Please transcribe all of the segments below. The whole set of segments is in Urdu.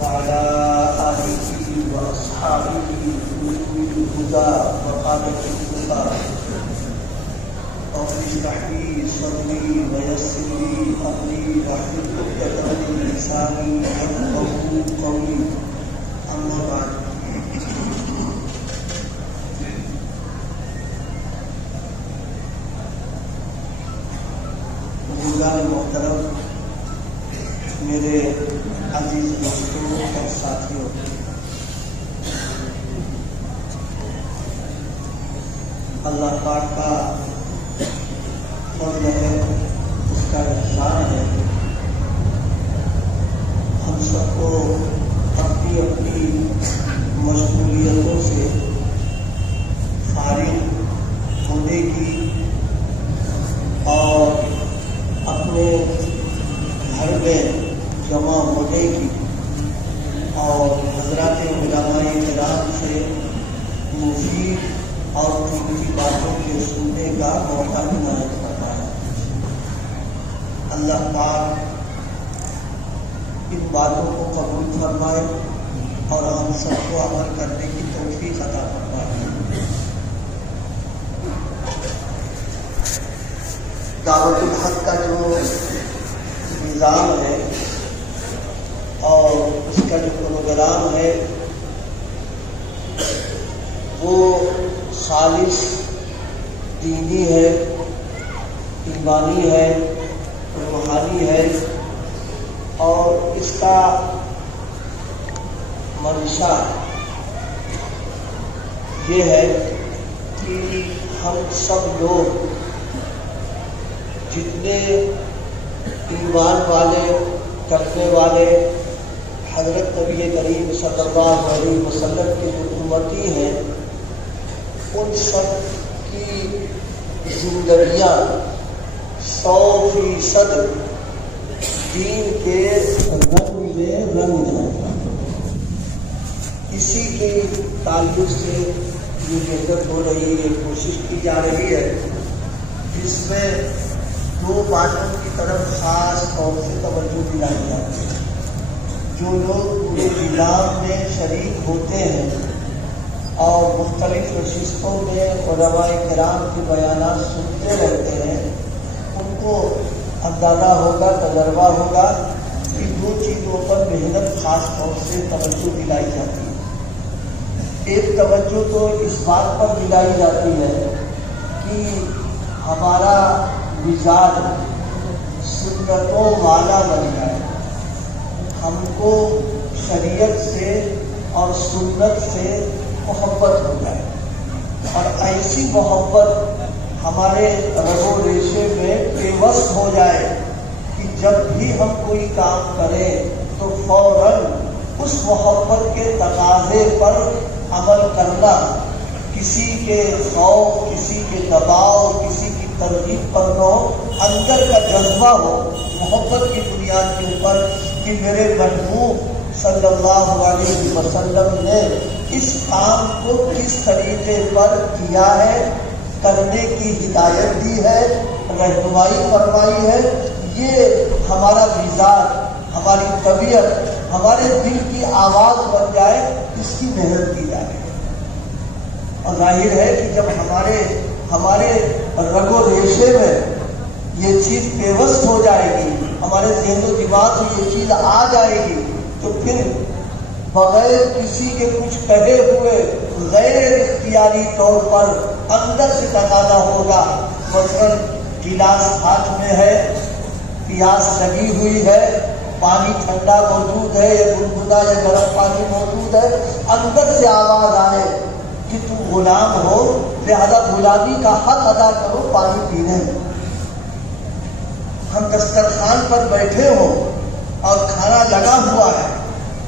وعلى آله وأصحابه الهدى وقادة الهدى رب اشرح لي صدري ويسر لي أمري واحلل عقدة من لساني يفقهوا قولي أما بعد بزرگان محترم، میرے عزیز دوستوں اور ساتھیوں، اللہ پاک کا فضل ہے، اس کا احسان ہے، ہم سب کو اپنی اپنی مشغولیتوں سے فارغ ہونے کی اور اپنے گھر میں جمع ہونے کی اور حضرات علماء کرام سے مفید اور قیمتی باتوں کے سننے کا موقع عنایت فرمایا۔ اللہ پاک ان باتوں کو قبول فرمائے اور ہم سب کو عمل کرنے کی توفیق عطا فرمائے۔ دعوت الحق کا جو نظام ہے اور اس کا جو پروگرام ہے وہ خالص دینی ہے، ایمانی ہے، روحانی ہے، اور اس کا منشا یہ ہے کہ ہم سب لوگ جتنے ایمان والے کرنے والے حضرت نبی کریم صلی اللہ علیہ وسلم کے جو امتی ہیں، ان سب کی زندگیاں 100% دین کے رنگ میں رنگ جائیں۔ اسی کے تعلق سے یہ محنت ہو رہی ہے، کوشش کی جا رہی ہے، جس میں دو باتوں کی طرف خاص طور سے توجہ دلائی جاتی ہے۔ جو لوگ پورے نظام میں شریک ہوتے ہیں اور مختلف نشستوں میں علماء کرام کے بیانات سنتے رہتے ہیں، ان کو اندازہ ہوگا، تجربہ ہوگا کہ دو چیزوں پر محنت خاص طور سے توجہ دلائی جاتی ہے۔ ایک توجہ تو اس بات پر دلائی جاتی ہے کہ ہمارا مزاج سنتوں والا بن جائے، ہم کو شریعت سے اور سنت سے محبت ہو جائے، اور ایسی محبت ہمارے رگ و ریشے میں پیوست ہو جائے کہ جب بھی ہم کوئی کام کریں تو فوراً اس محبت کے تقاضے پر عمل کرنا، کسی کے خوف، کسی کے دباؤ، کسی کی ترغیب پر نہ ہو، اندر کا جذبہ ہو محبت کی بنیاد کے اوپر کہ میرے محبوب صلی اللہ علیہ وسلم نے اس کام کو کس طریقے پر کیا ہے، کرنے کی ہدایت دی ہے، رہنمائی فرمائی ہے، یہ ہمارا مزاج، ہماری طبیعت، ہمارے دل کی آواز بن جائے، اس کی محنت کی جائے۔ اور ظاہر ہے کہ جب ہمارے رگ و ریشے میں یہ چیز پیوست ہو جائے گی، ہمارے ذہن و دماغ میں یہ چیز آ جائے گی، تو پھر بغیر کسی کے کچھ کہے ہوئے غیر اختیاری طور پر اندر سے تقاضا ہوگا۔ مثلاً گلاس ہاتھ میں ہے، پیاس لگی ہوئی ہے، پانی ٹھنڈا موجود ہے یا گنگنا یا گرم پانی موجود ہے، اندر سے آواز آئے کہ تم غلام ہو، لہذا غلامی کا حق ادا کرو پانی پینے میں۔ ہم دسترخوان پر بیٹھے ہوں اور کھانا لگا ہوا ہے،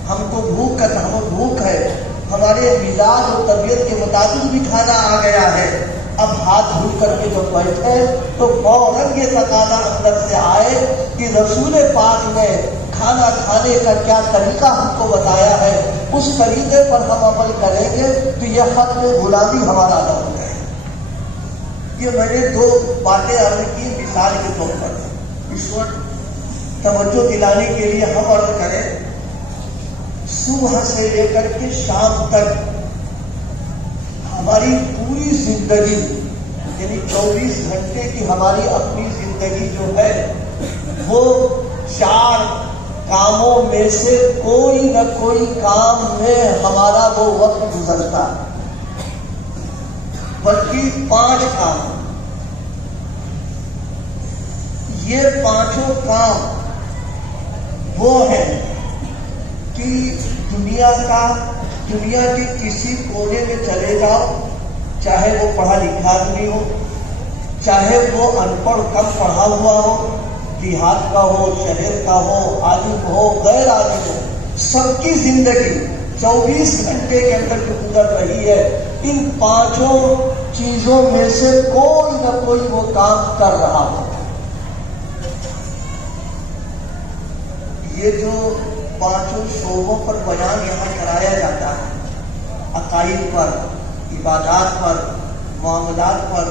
ہم کو بھوک ہے، ہمارے مزاج اور طبیعت کے مطابق بھی کھانا آ گیا ہے، اب ہاتھ دھل کر کے جب بیٹھے تو فوراً یہ تقاضا اندر سے آئے کہ رسول پاک نے کھانا کھانے کا کیا طریقہ ہم کو بتایا ہے، اس طریقے پر ہم عمل کریں گے تو یہ حق میں غلامی ہمارا ادا ہو جائے۔ یہ میں نے دو باتیں عرض کی مثال کے طور پر۔ اس وقت توجہ دلانے کے لیے ہم عرض کریں، صبح سے لے کر کے شام تک ہماری پوری زندگی یعنی 24 گھنٹے کی ہماری اپنی زندگی جو ہے وہ 4 کاموں میں سے کوئی نہ کوئی کام میں ہمارا وہ وقت گزرتا، بلکہ 5 کام۔ یہ 5 کام وہ ہیں کہ دنیا کے کسی کونے میں چلے جاؤ، چاہے وہ پڑھا لکھا آدمی ہو، چاہے وہ ان پڑھ کم پڑھا ہوا ہو، دیہات کا ہو، شہر کا ہو، عالم ہو، غیر عالم ہو، سب کی زندگی 24 گھنٹے کے اندر جو گزر رہی ہے، ان 5 چیزوں میں سے کوئی نہ کوئی وہ کام کر رہا ہو۔ یہ جو 5 شعبوں پر بیان یہاں کرایا جاتا ہے، عقائد پر، عبادات پر، معاملات پر،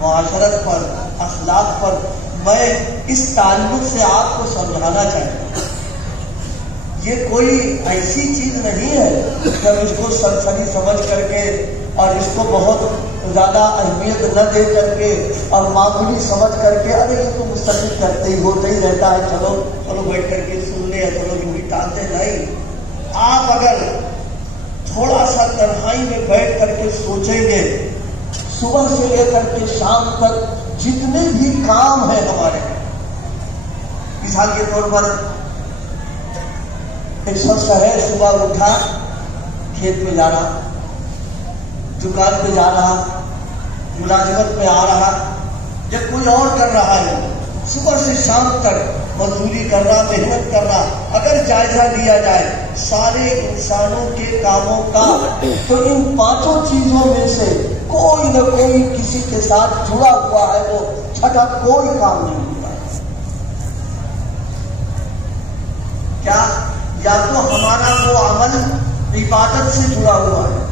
معاشرت پر، اخلاق پر، میں اس تعلق سے آپ کو سمجھانا چاہتا ہوں، یہ کوئی ایسی چیز نہیں ہے کہ ہم اس کو سنسنی سمجھ کر کے اور اس کو بہت زیادہ اہمیت نہ دے کر کے اور معمولی سمجھ کر کے ارے یہ تو مستقل کرتے ہی ہوتے ہی رہتا ہے، چلو بیٹھ کر کے سن لے، چلو یوں ہی ٹالتے نہیں۔ آپ اگر تھوڑا سا تنہائی میں بیٹھ کر کے سوچیں گے، صبح سے لے کر کے شام تک جتنے بھی کام ہیں ہمارے، مثال کے طور پر ایک شخص ہے، صبح اٹھا، کھیت میں جا رہا، دکان پہ جا رہا، ملازمت میں آ رہا، یا کوئی اور کر رہا ہے، صبح سے شام تک مزدوری کر رہا، محنت کر رہا۔ اگر جائزہ لیا جائے سارے انسانوں کے کاموں کا، تو ان 5 چیزوں میں سے کوئی نہ کوئی کسی کے ساتھ جڑا ہوا ہے، وہ چھٹا کوئی کام نہیں ہوتا ہے۔ کیا؟ یا تو ہمارا وہ عمل عبادت سے جڑا ہوا ہے،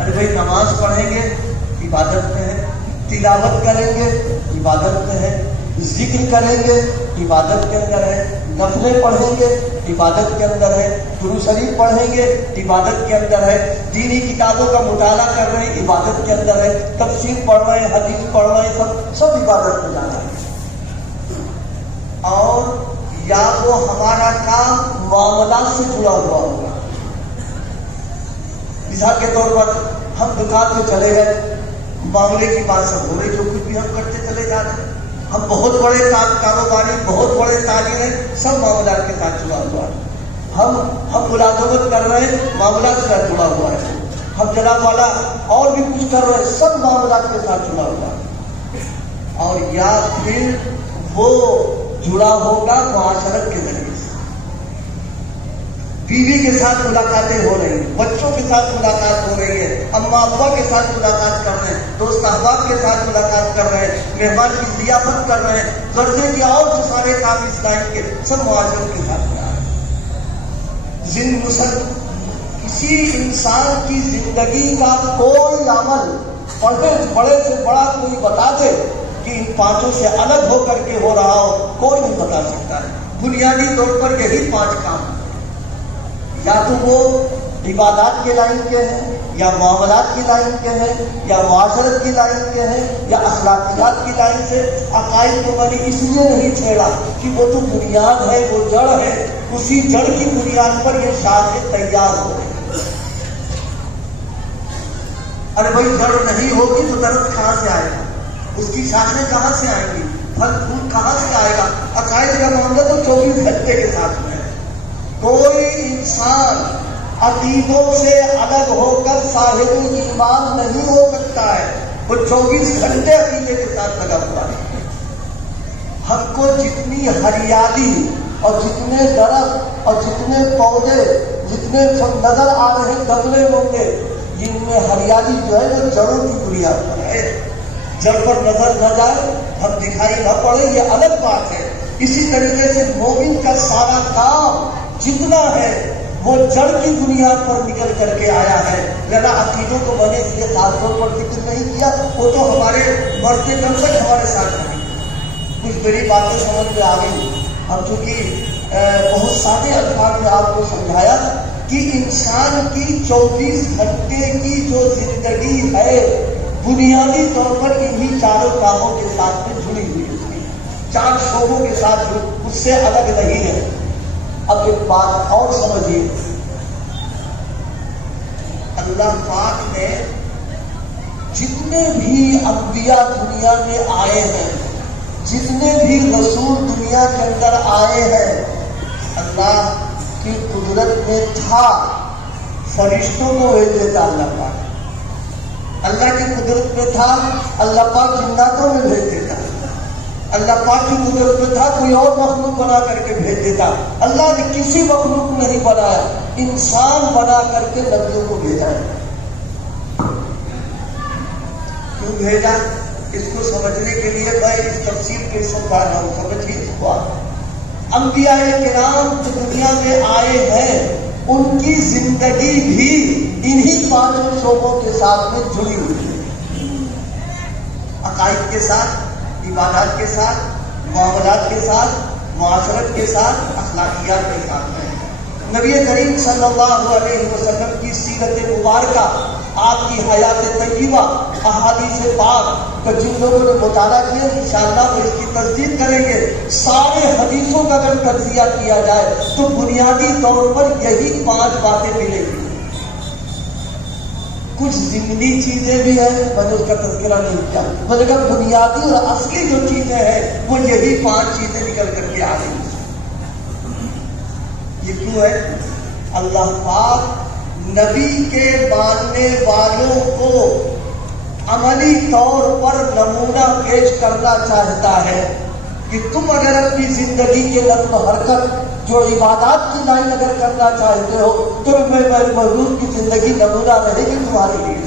ارے بھائی نماز پڑھیں گے عبادت میں ہے، تلاوت کریں گے عبادت میں ہے، ذکر کریں گے عبادت کے اندر ہے، نفلیں پڑھیں گے عبادت کے اندر ہے، درود شریف پڑھیں گے عبادت کے اندر ہے، دینی کتابوں کا مطالعہ کر رہے ہیں عبادت کے اندر ہے، تفسیر پڑھ رہے ہیں، حدیث پڑھ رہے ہیں، سب عبادت میں جانا ہے۔ اور یا وہ ہمارا کام معاملات سے جڑا ہوا ہوگا، مثال کے طور پر ہم دکان پہ چلے گئے، معاملے کی بات سب ہو رہی، جو کچھ بھی ہم کرتے چلے جا رہے ہیں، ہم بہت بڑے کاروباری، بہت بڑے تاجر ہیں، سب معاملات کے ساتھ جڑا ہوا ہے۔ ہم ملازمت کر رہے ہیں، معاملات کے ساتھ جڑا ہوا ہے۔ ہم جناب والا اور بھی کچھ کر رہے ہیں، سب معاملات کے ساتھ جڑا ہوا ہے۔ اور یا پھر وہ جڑا ہوگا معاشرت کے ذریعے سے، بیوی کے ساتھ ملاقاتیں ہو رہی ہیں، بچوں کے ساتھ ملاقات ہو رہی ہے، اماں ابا کے ساتھ ملاقات کر رہے ہیں، دوست احباب کے ساتھ ملاقات کر رہے ہیں، مہمان کی ضیافت کر رہے ہیں، غرضے کے اور جو سارے کام اسلام کے سب معاشرت کے ساتھ کر رہے ہیں۔ کسی انسان کی زندگی کا کوئی عمل بڑے سے بڑا کوئی بتا دے کہ ان 5 سے الگ ہو کر کے ہو رہا ہو، کوئی نہیں بتا سکتا ہے۔ بنیادی طور پر یہی 5 کام ہیں، یا تو وہ عبادات کے لائن کے ہیں، یا معاملات کی لائن کے ہیں، یا معاشرت کی لائن کے ہیں، یا اخلاقیات کی لائن سے۔ عقائد کو میں نے اس لیے نہیں چھیڑا کہ وہ تو بنیاد ہے، وہ جڑ ہے، اسی جڑ کی بنیاد پر یہ شاخیں تیار ہو رہی ہیں۔ ارے بھائی جڑ نہیں ہوگی تو درخت کہاں سے آئے گا، اس کی شاخیں کہاں سے آئیں گی، پھل پھول کہاں سے آئے گا؟ عقائد کا معاملہ تو 24 گھنٹے کے ساتھ میں ہے۔ کوئی انسان عقیدوں سے الگ ہو کر صاحب ایمان نہیں ہو سکتا ہے، وہ 24 گھنٹے عقیدے کے ساتھ لگا ہوا ہے۔ ہم کو جتنی ہریالی اور جتنے درخت اور جتنے پودے جتنے نظر آ رہے گملے ہوں گے، جن میں ہریالی جو ہے وہ جڑوں کی بنیاد پر ہے۔ جڑ پر نظر نہ جائے، ہم دکھائی نہ پڑے، یہ الگ بات ہے۔ اسی طریقے سے مومن کا سارا کام جتنا ہے وہ جڑ کی بنیاد پر نکل کر کے آیا ہے۔ ذرا عقیدوں کو میں نے اس لیے خاص طور پر ذکر نہیں کیا، وہ تو ہمارے مرتے دم تک ہمارے ساتھ نہیں، کچھ میری باتیں سمجھ میں آ گئی. اب چونکہ بہت سارے الفاظ میں آپ کو سمجھایا کہ انسان کی 24 گھنٹے کی جو زندگی ہے بنیادی طور پر انہی چاروں کاموں کے ساتھ میں جڑی ہوئی ہے، 4 شعبوں کے ساتھ اس سے الگ نہیں ہے. اب ایک بات اور سمجھیے، اللہ پاک نے جتنے بھی انبیاء دنیا میں آئے ہیں، جتنے بھی رسول دنیا کے اندر آئے ہیں، اللہ کی قدرت میں تھا فرشتوں کو بھیج دیتا اللہ پاک. اللہ کی قدرت میں تھا اللہ پاک جناتوں میں بھیج دیتا. اللہ پاک کی قدرت میں تھا کوئی اور مخلوق بنا کر کے بھیج دیتا. اللہ نے کسی مخلوق نہیں بنایا، انسان بنا کر کے نبیوں کو بھیجا ہے. کیوں بھیجا؟ اس کو سمجھنے کے لیے میں اس تفصیل کے ساتھ آ رہا ہوں. سمجھیے اس کو. انبیاء کرام جو دنیا میں آئے ہیں ان کی زندگی بھی انہی 5 شعبوں کے ساتھ میں جڑی ہوئی ہے. عقائد کے ساتھ، عبادات کے ساتھ، معاملات کے ساتھ، معاشرت کے ساتھ، اخلاقیات کے ساتھ ہے. نبی کریم صلی اللہ علیہ وسلم کی سیرت مبارکہ، آپ کی حیات طیبہ، احادیث پاک کا جن لوگوں نے مطالعہ کیا انشاءاللہ وہ اس کی تصدیق کریں گے. سارے حدیثوں کا اگر تجزیہ کیا جائے تو بنیادی طور پر یہی 5 باتیں ملیں گی. کچھ ضمنی چیزیں بھی ہیں، میں نے اس کا تذکرہ نہیں کیا. میں نے کہا بنیادی اور اصلی جو چیزیں ہیں وہ یہی 5 چیزیں نکل کر کے آ رہی ہیں. یہ کیوں ہے؟ اللہ پاک نبی کے ماننے والوں کو عملی طور پر نمونہ پیش کرنا چاہتا ہے کہ تم اگر اپنی زندگی کے نظم و حرکت جو عبادات کی لائن اگر کرنا چاہتے ہو تو میں محبوب کی زندگی نمونہ رہے گی تمہارے لیے.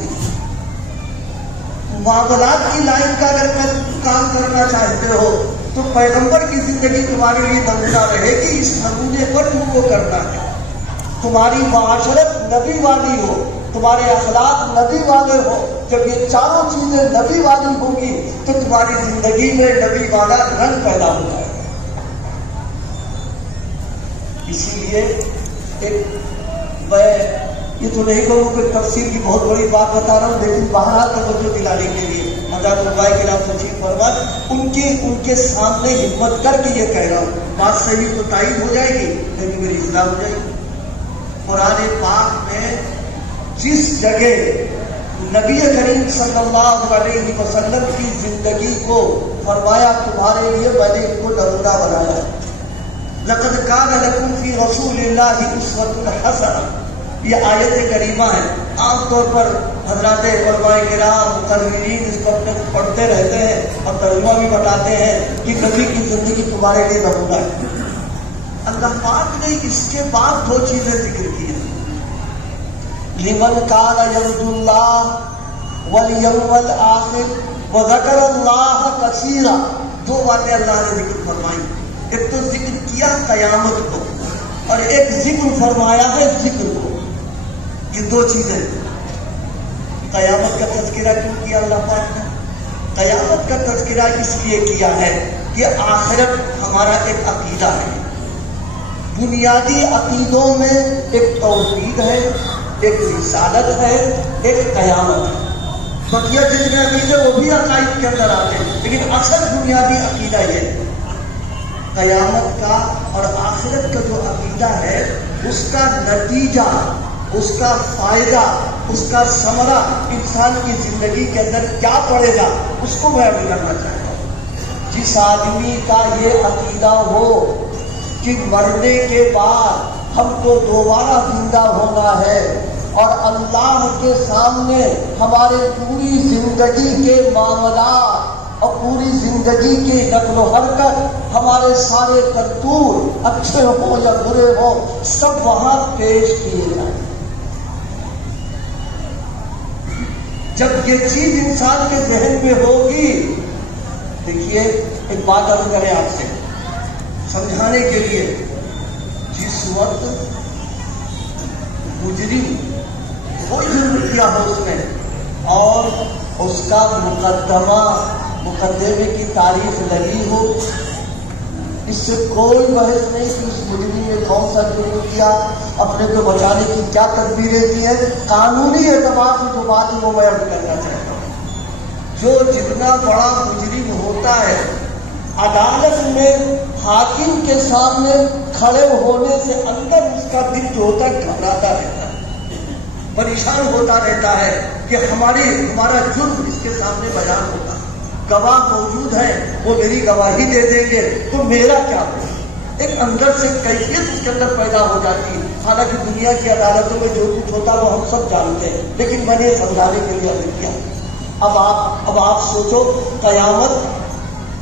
معاملات کی لائن کا اگر کام کرنا چاہتے ہو تو پیغمبر کی زندگی تمہارے لیے نمونہ رہے گی. اس نمونے پر تم کو کرنا ہے. تمہاری معاشرت نبی والی ہو، تمہارے اخلاق نبی والے ہو. جب یہ چاروں چیزیں نبی والی ہوں گی تو تمہاری زندگی میں نبی والا رنگ پیدا ہو جائے گا. اسی لیے میں یہ تو نہیں کہوں کہ تفسیر کی بہت بڑی بات بتا رہا ہوں، لیکن بہرحال توجہ دلانے کے لیے حضرت علماء کرام تشریف فرما ان کے سامنے ہمت کر کے یہ کہہ رہا ہوں. بات صحیح تو تائید ہو جائے گی لیکن میری اصلاح ہو جائے گی. قرآن پاک میں جس جگہ نبی کریم صلی اللہ علیہ وسلم کی زندگی کو فرمایا تمہارے لیے میں نے ان کو نمونہ بنایا. لقد کان لکم فی رسول اللہ اسوۃ حسنہ، یہ آیت کریمہ ہے. عام طور پر حضرات علماء کرام مقررین اس کو اپنے پڑھتے رہتے ہیں اور ترجمہ بھی بتاتے ہیں کہ نبی کی زندگی تمہارے لیے نمونہ ہے. اللہ پاک نے اس کے بعد 2 چیزیں ذکر کی ہیں. لمن کان یرجو اللہ والیوم الآخر وذکر اللہ کثیرا. 2 باتیں اللہ نے ذکر فرمائی. ایک تو ذکر کیا قیامت کو اور ایک ذکر فرمایا ہے ذکر کو. یہ 2 چیزیں. قیامت کا تذکرہ کیوں کیا اللہ پاک نے؟ قیامت کا تذکرہ اس لیے کیا ہے کہ آخرت ہمارا ایک عقیدہ ہے. بنیادی عقیدوں میں ایک توحید ہے، ایک رسالت ہے، ایک قیامت ہے. بقیہ جتنے عقیدے وہ بھی عقائد کے اندر آتے ہیں لیکن اصل بنیادی عقیدہ یہ ہے. قیامت کا اور آخرت کا جو عقیدہ ہے اس کا نتیجہ، اس کا فائدہ، اس کا ثمرہ انسان کی زندگی کے اندر کیا پڑے گا اس کو میں ابھی کرنا چاہتا ہوں. جس آدمی کا یہ عقیدہ ہو کہ مرنے کے بعد ہم کو دوبارہ زندہ ہونا ہے اور اللہ کے سامنے ہمارے پوری زندگی کے معاملات اور پوری زندگی کی نقل و حرکت، ہمارے سارے کرتوت اچھے ہوں یا برے ہوں سب وہاں پیش کیے جائیں. جب یہ چیز انسان کے ذہن میں ہوگی، دیکھیے ایک بات عرض کریں آپ سے سمجھانے کے لیے. جس وقت مجرم کوئی جرم کیا ہو اس نے اور اس کا مقدمہ مقدمے کی تاریخ لگی ہو، اس سے کوئی بحث نہیں کہ اس مجرم نے کون سا جرم کیا، اپنے کو بچانے کی کیا تدبیریں کی ہیں۔ قانونی اعتبار سے جو بات ہے وہ میں عرض کرنا چاہتا ہوں، جو جتنا بڑا مجرم ہوتا ہے عدالت میں حاکم کے سامنے کھڑے ہونے سے اندر اس کا دل جو ہوتا ہے گھبراتا رہتا ہے، پریشان ہوتا رہتا ہے کہ ہمارا جرم اس کے سامنے بیان ہوگا، گواہ موجود ہے وہ میری گواہی دے دیں گے تو میرا کیا ہوگا۔ ایک اندر سے کیفیت اس کے اندر پیدا ہو جاتی ہے۔ حالانکہ دنیا کی عدالتوں میں جو کچھ ہوتا ہے وہ ہم سب جانتے ہیں، لیکن میں نے سمجھانے کے لیے عرض کیا۔ اب آپ سوچو،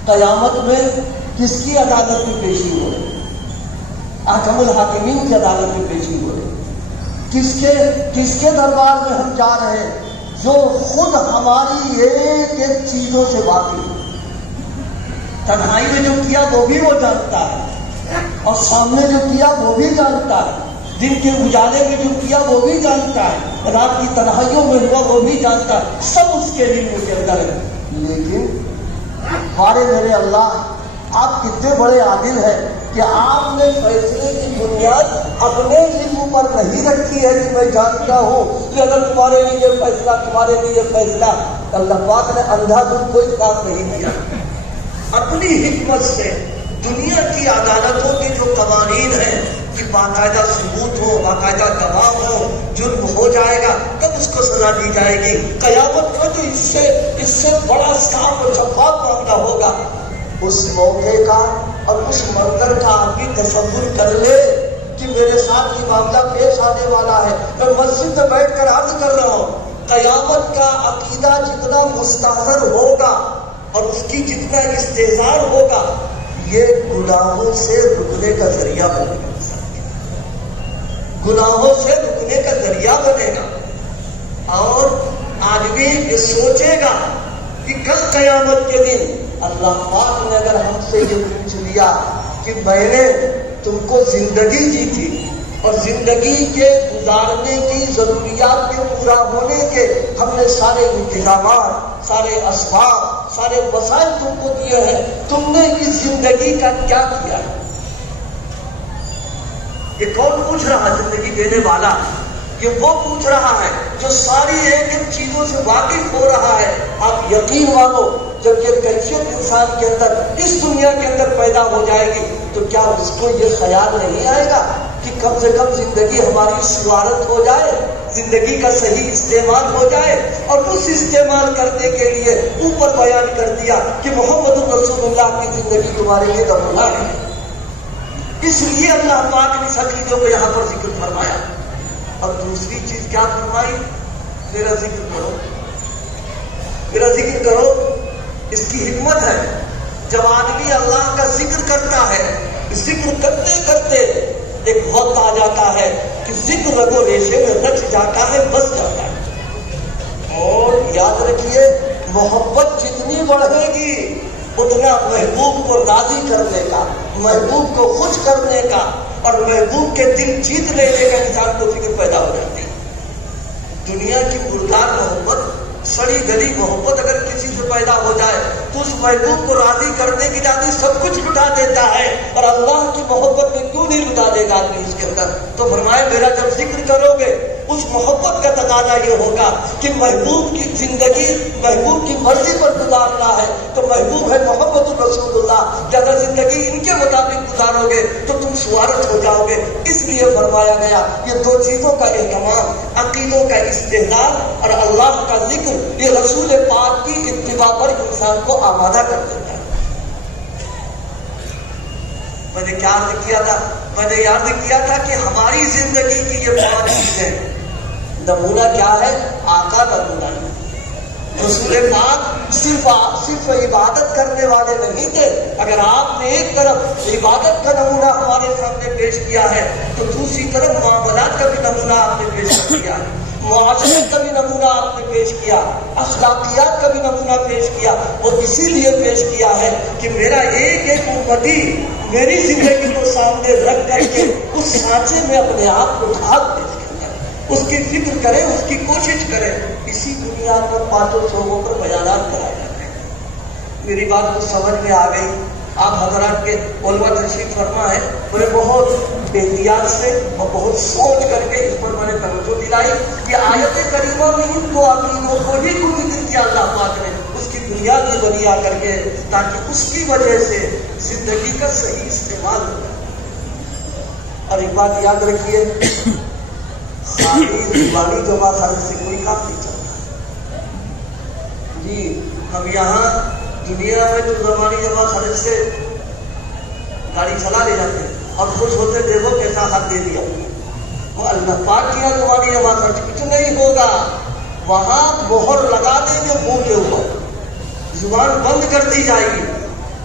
قیامت میں کس کی عدالت میں پیشی ہو رہی؟ احکم الحاکمین کی عدالت میں پیشی ہو رہی۔ کس کے دربار میں ہم جا رہے ہیں؟ جو خود ہماری ایک ایک چیزوں سے واقف ہے، تنہائی میں جو کیا وہ بھی وہ جانتا ہے، اور سامنے جو کیا وہ بھی جانتا ہے، دن کے اجالے میں جو کیا وہ بھی جانتا ہے، رات کی تنہائیوں میں ہوا وہ بھی جانتا ہے، سب اس کے علم کے اندر ہے۔ لیکن ہمارے میرے اللہ، آپ کتنے بڑے عادل ہیں کہ آپ نے فیصلے کی بنیاد اپنے علم پر نہیں رکھی ہے کہ میں جانتا ہوں کہ اگر تمہارے لیے یہ فیصلہ، اللہ پاک نے اندھا دھند کوئی کام نہیں کیا۔ اپنی حکمت سے دنیا کی عدالتوں کے جو قوانین ہیں کہ باقاعدہ ثبوت ہو، باقاعدہ گواہ ہو، جرم ہو جائے گا تب اس کو سزا دی جائے گی۔ قیامت میں تو اس سے بڑا صاف اور شفاف معاملہ ہوگا۔ اس موقع کا اور اس منظر کا آپ بھی تصور کر لے کہ میرے ساتھ یہ معاملہ پیش آنے والا ہے۔ میں مسجد میں بیٹھ کر عرض کر رہا ہوں، قیامت کا عقیدہ جتنا مستحضر ہوگا اور اس کی جتنا استحضار ہوگا، یہ گناہوں سے رکنے کا ذریعہ بنے گا، گناہوں سے رکنے کا ذریعہ بنے گا۔ اور آدمی یہ سوچے گا کہ کل قیامت کے دن اللہ پاک نے اگر ہم سے یہ پوچھ لیا کہ میں نے تم کو زندگی دی تھی اور زندگی کے گزارنے کی ضروریات کے پورا ہونے کے ہم نے سارے انتظامات، سارے اسباب، سارے وسائل تم کو دیے ہیں، تم نے اس زندگی کا کیا کیا ہے؟ یہ کون پوچھ رہا ہے؟ زندگی دینے والا۔ یہ وہ پوچھ رہا ہے جو ساری ایک ایک چیزوں سے واقف ہو رہا ہے۔ آپ یقین مانو، جب یہ کیفیت انسان کے اندر اس دنیا کے اندر پیدا ہو جائے گی تو کیا اس کو یہ خیال نہیں آئے گا کہ کم سے کم زندگی ہماری شوارت ہو جائے، زندگی کا صحیح استعمال ہو جائے۔ اور اس استعمال کرنے کے لیے اوپر بیان کر دیا کہ محمد رسول اللہ کی زندگی تمہارے لیے نمونہ ہے۔ اس لیے اللہ پاک نے اس عقیدوں کو یہاں پر ذکر فرمایا۔ اور دوسری چیز کیا فرمائی؟ میرا ذکر کرو، میرا ذکر کرو۔ اس کی حکمت ہے، جب آدمی اللہ کا ذکر کرتا ہے، ذکر کرتے کرتے ایک وقت آ جاتا ہے کہ ذکر رگو ریشے میں رچ جاتا ہے، بس جاتا ہے۔ اور یاد رکھیے، محبت جتنی بڑھے گی اتنا محبوب کو راضی کرنے کا، محبوب کو خوش کرنے کا اور محبوب کے دل جیت لینے کا انسان کو فکر پیدا ہو جاتی ہے۔ دنیا کی مردار محبت، سڑی گلی محبت اگر کسی سے پیدا ہو جائے تو اس محبوب کو راضی کرنے کی جاتی سب کچھ لٹا دیتا ہے، اور اللہ کی محبت میں کیوں نہیں لٹا دے گا آدمی اس کے اندر؟ تو فرمایا میرا جب ذکر کرو گے اس محبت کا تقاضا یہ ہوگا کہ محبوب کی زندگی محبوب کی مرضی پر گزارنا ہے، تو محبوب ہے محمد رسول اللہ، جب زندگی ان کے مطابق گزارو گے تو تم شوارت ہو جاؤ گے۔ اس لیے فرمایا گیا یہ دو چیزوں کا اہتمام، عقیدوں کا استحضار اور اللہ کا ذکر، یہ رسول پاک کی اتباع پر انسان کو آمادہ کر دیتا ہے۔ میں نے کیا عرض کیا تھا؟ میں نے عرض کیا تھا کہ ہماری زندگی کی یہ 5 چیزیں، نمونہ کیا ہے؟ آقا نمونہ ہے۔ رسول پاک صرف عبادت کرنے والے نہیں تھے۔ اگر آپ نے ایک طرف عبادت کا نمونہ ہمارے سامنے پیش کیا ہے تو دوسری طرف معاملات کا بھی نمونہ آپ نے پیش کیا ہے، معاشرت کا بھی نمونہ آپ نے پیش کیا، اخلاقیات کا بھی نمونہ پیش کیا۔ وہ اسی لیے پیش کیا ہے کہ میرا ایک ایک امتی میری زندگی کو سامنے رکھ کر کے اس سانچے میں اپنے آپ کو ڈھال دے، اس کی فکر کرے، اس کی کوشش کرے۔ اسی بنیاد پر 5 شعبوں پر بیانات کرائے جاتے ہیں۔ میری بات کو سمجھ میں آ گئی؟ آپ حضرات کے علماء تشریف فرما ہے، میں نے بہت احتیاط سے اور بہت سوچ کر کے اس پر میں نے توجہ دلائی کہ آیت کریمہ میں ان دو عقیدوں کو ہی کچھ دن کیا اللہ پاک نے اس کی بنیادی بنیا کر کے، تاکہ اس کی وجہ سے زندگی کا صحیح استعمال ہو جائے۔ اور ایک بات یاد رکھیے، خالی زبانی جمع خرچ سے کوئی کام نہیں چلتا جی۔ ہم یہاں دنیا میں تو زبانی جمع خرچ سے گاڑی چلا لے جاتے ہیں اور خوش ہوتے دیکھو کیسا حق دے دیا۔ وہ اللہ پاک کیا زبانی جمع خرچ کچھ نہیں ہوگا، وہاں مہر لگا دیں گے منہ کے اوپر، زبان بند کر دی جائے گی،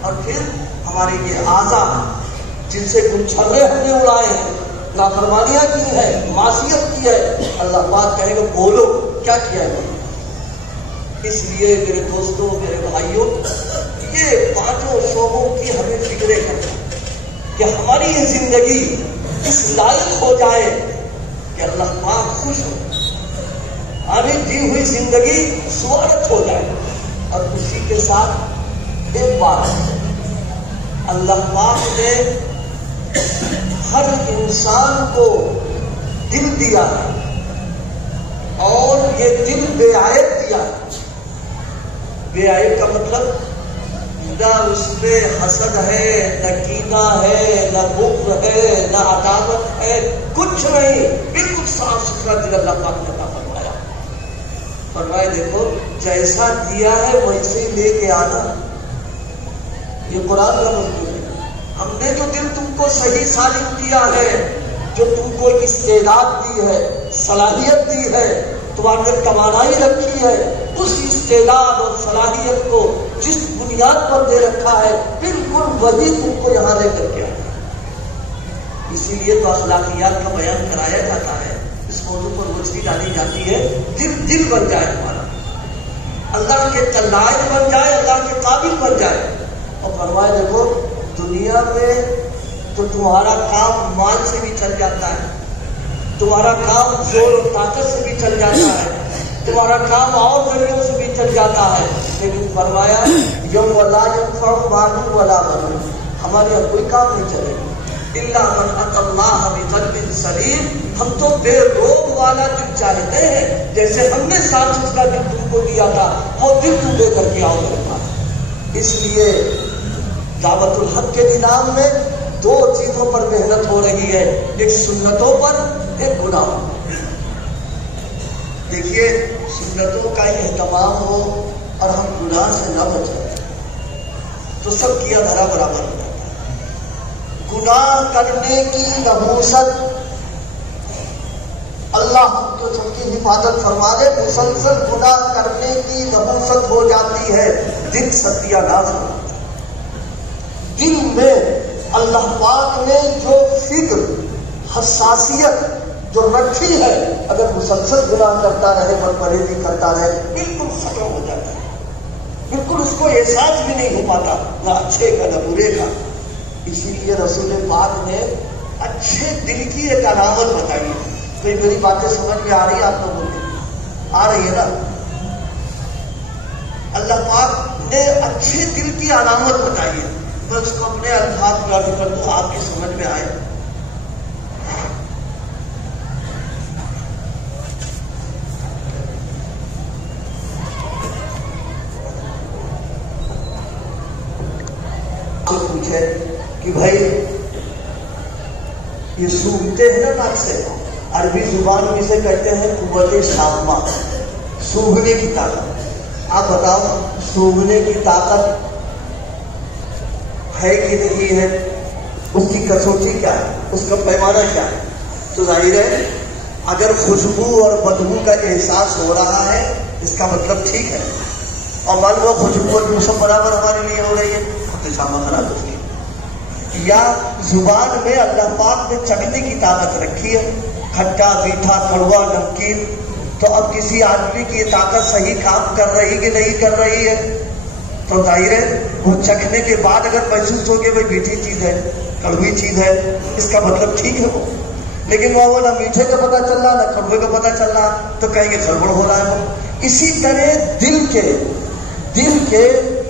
اور پھر ہمارے یہ اعضاء جن سے کچھ چھرے ہم نے اڑائے ہیں، نافرمانیاں کی ہے، معصیت کی ہے، اللہ پاک کہے گا بولو کیا کیا ہے۔ اس لیے میرے دوستوں، میرے بھائیوں، یہ پانچوں شعبوں کی ہمیں فکریں کریں کہ ہماری یہ زندگی اس لائق ہو جائے کہ اللہ پاک خوش ہو، ہمیں دی ہوئی زندگی سوارت ہو جائے۔ اور اسی کے ساتھ ایک بات، اللہ پاک نے ہر انسان کو دل دیا ہے اور یہ دل بے عیب دیا ہے۔ بے عیب کا مطلب نہ اس میں حسد ہے، نہ کینہ ہے، نہ بغض ہے، نہ عداوت ہے، کچھ نہیں، بالکل صاف ستھرا دل اللہ پاک نے عطا فرمایا۔ فرمائے دیکھو جیسا دیا ہے ویسے ہی لے کے آنا، یہ قرآن کا مطلب ہے۔ ہم نے جو دل تم کو صحیح سالم دیا ہے، جو تم کو ایک استعداد دی ہے، صلاحیت دی ہے، تمہارے اندر توانائی رکھی ہے، اس استعداد اور صلاحیت کو جس بنیاد پر دے رکھا ہے بالکل وہی تم کو یہاں لے کر کے آیا۔ اسی لیے تو اخلاقیات کا بیان کرایا جاتا ہے، اس موضوع پر روشنی ڈالی جاتی ہے، دل بن جائے ہمارا، اللہ کے لائق بن جائے، اللہ کے قابل بن جائے۔ اور فرمائے دیکھو دنیا میں تو تمہارا کام مال سے بھی چل جاتا ہے، تمہارا کام زور و طاقت سے بھی چل جاتا ہے، تمہارا کام اور ذریعوں سے بھی چل جاتا ہے، لیکن فرمایا یوم ولا ينفع مال ولا بنون، ہمارے یہاں کوئی کام نہیں چلے گا الا من اتى الله بقلب سلیم۔ ہم تو بے روگ والا دل چاہتے ہیں، جیسے ہم نے صاف ستھرا دل تم کو دیا تھا وہ دل تم لے کر کے آؤ میرے پاس۔ اس لیے دعوت الحق کے نظام میں دو چیزوں پر محنت ہو رہی ہے، ایک سنتوں پر، ایک گناہوں پر۔ دیکھیے سنتوں کا اہتمام ہو اور ہم گناہ سے نہ بچیں تو سب کیا دھرا برابر ہو جاتا ہے۔ گناہ کرنے کی نحوست اللہ تو سب کی حفاظت فرما دے، مسلسل گناہ کرنے کی نحوست ہو جاتی ہے، دل ستیہ ناز ہو جاتا ہے۔ دل میں اللہ پاک نے جو فکر، حساسیت جو رکھی ہے، اگر مسلسل گناہ کرتا رہے، بدپریزی کرتا رہے، بالکل ختم ہو جاتا ہے، بالکل اس کو احساس بھی نہیں ہو پاتا نہ اچھے کا نہ برے کا۔ اسی لیے رسول پاک نے اچھے دل کی ایک علامت بتائی ہے۔ کوئی میری باتیں سمجھ میں آ رہی ہے آپ لوگوں کو؟ آ رہی ہے نا؟ اللہ پاک نے اچھے دل کی علامت بتائی ہے، میں اس کو اپنے الفاظ میں عرض کر دوں آپ کی سمجھ میں آئے۔ پوچھے کہ بھائی یہ سونگتے ہیں نا ناک سے، عربی زبان میں اسے کہتے ہیں قوت شامہ، سونگنے کی طاقت۔ آپ بتاؤ سونگنے کی طاقت ہے کہ نہیں ہے؟ اس کی کسوٹی کیا ہے، اس کا پیمانہ کیا ہے؟ تو ظاہر ہے اگر خوشبو اور بدبو کا احساس ہو رہا ہے اس کا مطلب ٹھیک ہے، اور مان لو خوشبو اور سب برابر ہمارے لیے ہو رہی ہے تو شامہ خراب ہوتی ہے۔ یا زبان میں اللہ پاک نے چکھنے کی طاقت رکھی ہے، کھٹا، میٹھا، کڑوا، نمکین، تو اب کسی آدمی کی یہ طاقت صحیح کام کر رہی کہ نہیں کر رہی ہے تو ظاہر ہے وہ چکھنے کے بعد اگر محسوس ہو کہ بھائی میٹھی چیز ہے، کڑوی چیز ہے، اس کا مطلب ٹھیک ہے وہ، لیکن وہ نہ میٹھے کا پتہ چل رہا نہ کڑوے کا پتہ چل رہا تو کہیں گے گڑبڑ ہو رہا ہے وہ۔ اسی طرح دل کے